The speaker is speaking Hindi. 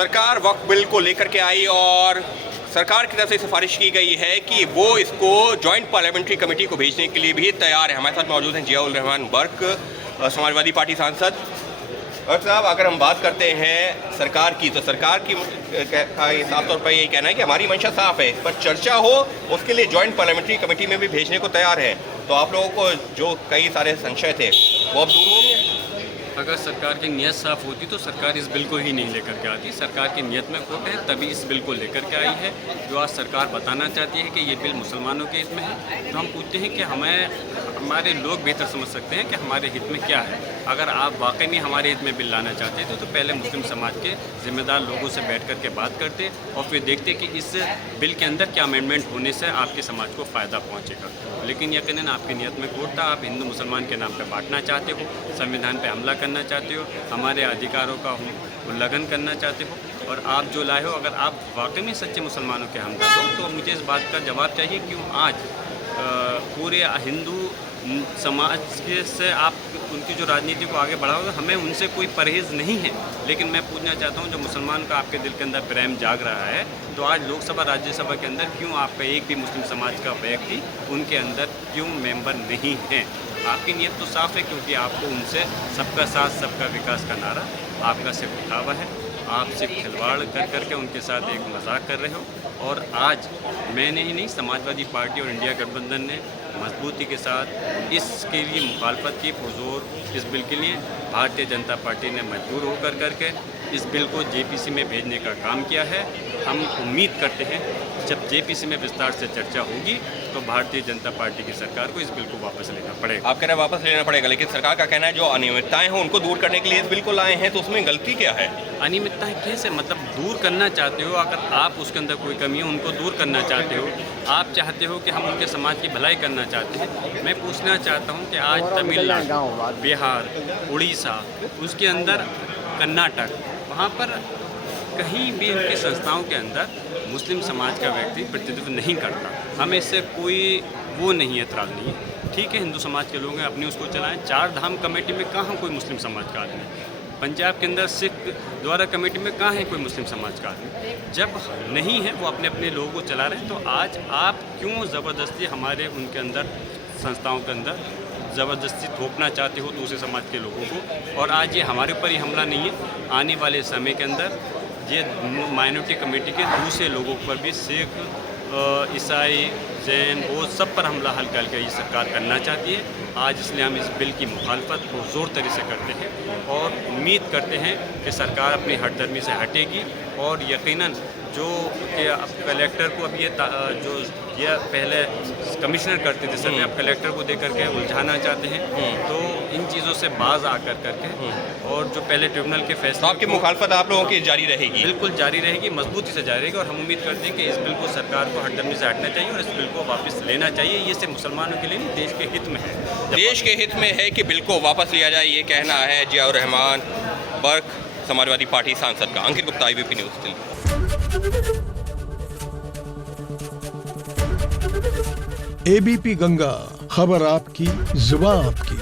सरकार वक्फ बिल को लेकर के आई और सरकार की तरफ से सिफारिश की गई है कि वो इसको जॉइंट पार्लियामेंट्री कमेटी को भेजने के लिए भी तैयार है। हमारे साथ मौजूद हैं जियाउल रहमान बर्क, समाजवादी पार्टी सांसद। बर्क साहब, अगर हम बात करते हैं सरकार की, तो सरकार की का ये साफ तौर पर यही कहना है कि हमारी मंशा साफ है, इस पर चर्चा हो, उसके लिए जॉइंट पार्लियामेंट्री कमेटी में भी भेजने को तैयार है। तो आप लोगों को जो कई सारे संशय थे वो अब दूर होंगे। अगर सरकार की नीयत साफ़ होती तो सरकार इस बिल को ही नहीं लेकर के आती। सरकार की नीयत में खोट है, तभी इस बिल को लेकर के आई है। जो आज सरकार बताना चाहती है कि ये बिल मुसलमानों के हित में है, तो हम पूछते हैं कि हमारे लोग बेहतर समझ सकते हैं कि हमारे हित में क्या है। अगर आप वाकई में हमारे हित में बिल लाना चाहते थे तो पहले मुस्लिम समाज के जिम्मेदार लोगों से बैठ कर के बात करते और फिर देखते कि इस बिल के अंदर क्या अमेंडमेंट होने से आपके समाज को फ़ायदा पहुँचेगा। लेकिन यकीनन आपकी नीयत में खोट था। आप हिंदू मुसलमान के नाम पर बांटना चाहते हो, संविधान पर हमला करना चाहते हो, हमारे अधिकारों का उल्लंघन करना चाहते हो। और आप जो लाए हो, अगर आप वाकई में सच्चे मुसलमानों के हमदर्द हो तो मुझे इस बात का जवाब चाहिए क्यों आज पूरे हिंदू समाज के से आप उनकी जो राजनीति को आगे बढ़ाओगे। हमें उनसे कोई परहेज़ नहीं है, लेकिन मैं पूछना चाहता हूं जो मुसलमान का आपके दिल के अंदर प्रेम जाग रहा है, तो आज लोकसभा राज्यसभा के अंदर क्यों आपका एक भी मुस्लिम समाज का व्यक्ति उनके अंदर क्यों मेंबर नहीं है? आपकी नीयत तो साफ़ है, क्योंकि आपको उनसे सबका साथ सबका विकास का नारा आपका सिर्फ दिखावा है। आप सिर्फ खिलवाड़ कर करके उनके साथ एक मजाक कर रहे हो। और आज मैंने ही नहीं, समाजवादी पार्टी और इंडिया गठबंधन ने मजबूती के साथ इसके लिए मुखालफत की पुरजोर। इस बिल के लिए भारतीय जनता पार्टी ने मजबूर होकर करके इस बिल को जेपीसी में भेजने का काम किया है। हम उम्मीद करते हैं जब जेपीसी में विस्तार से चर्चा होगी तो भारतीय जनता पार्टी की सरकार को इस बिल को वापस लेना पड़ेगा। आप कह रहे हैं वापस लेना पड़ेगा, लेकिन सरकार का कहना है जो अनियमितताएं हैं उनको दूर करने के लिए इस बिल को लाए हैं, तो उसमें गलती क्या है? अनियमितताएं कैसे, मतलब दूर करना चाहते हो? अगर आप उसके अंदर कोई कमी है उनको दूर करना चाहते हो, आप चाहते हो कि हम उनके समाज की भलाई करना चाहते हैं। मैं पूछना चाहता हूँ कि आज तमिलनाडु, बिहार, उड़ीसा, उसके अंदर कर्नाटक, वहाँ पर कहीं भी उनकी संस्थाओं के अंदर मुस्लिम समाज का व्यक्ति प्रतिनिधित्व नहीं करता। हमें इससे कोई वो नहीं है, एतराज़ नहीं है। ठीक है, हिंदू समाज के लोग हैं, अपनी उसको चलाएं। 4 धाम कमेटी में कहाँ कोई मुस्लिम समाज का आदमी? पंजाब के अंदर सिख द्वारा कमेटी में कहाँ है कोई मुस्लिम समाज का आदमी? जब नहीं है, वो अपने अपने लोगों को चला रहे हैं, तो आज आप क्यों ज़बरदस्ती हमारे उनके अंदर संस्थाओं के अंदर ज़बरदस्ती थोपना चाहते हो दूसरे समाज के लोगों को? और आज ये हमारे ऊपर ही हमला नहीं है, आने वाले समय के अंदर ये माइनॉरिटी कमेटी के दूसरे लोगों पर भी, सिख, ईसाई, जैन, वो सब पर हमला हल्का हल्का ये सरकार करना चाहती है। आज इसलिए हम इस बिल की मुखालफत को ज़ोर तरीके से करते हैं और उम्मीद करते हैं कि सरकार अपनी हठधर्मी से हटेगी। और यकीनन जो कि अब कलेक्टर को अब ये पहले कमिश्नर करते थे सर, अब कलेक्टर को देकर के उलझाना चाहते हैं, तो इन चीज़ों से बाज आकर करके और जो पहले ट्रिब्यूनल के फैसले, तो आपकी मुखालफत आप लोगों की जारी रहेगी? बिल्कुल जारी रहेगी, मजबूती से जारी रहेगी। और हम उम्मीद करते हैं कि इस बिल को सरकार को हठधर्मी से हटना चाहिए और इस बिल को वापस लेना चाहिए। ये सिर्फ मुसलमानों के लिए नहीं, देश के हित में है। देश के हित में है कि बिल को वापस लिया जाए, ये कहना है जियाउर रहमान बर्क, समाजवादी पार्टी सांसद का। Ankit Gupta, IBP news Delhi. ABP Ganga, खबर आपकी, जुबान आपकी।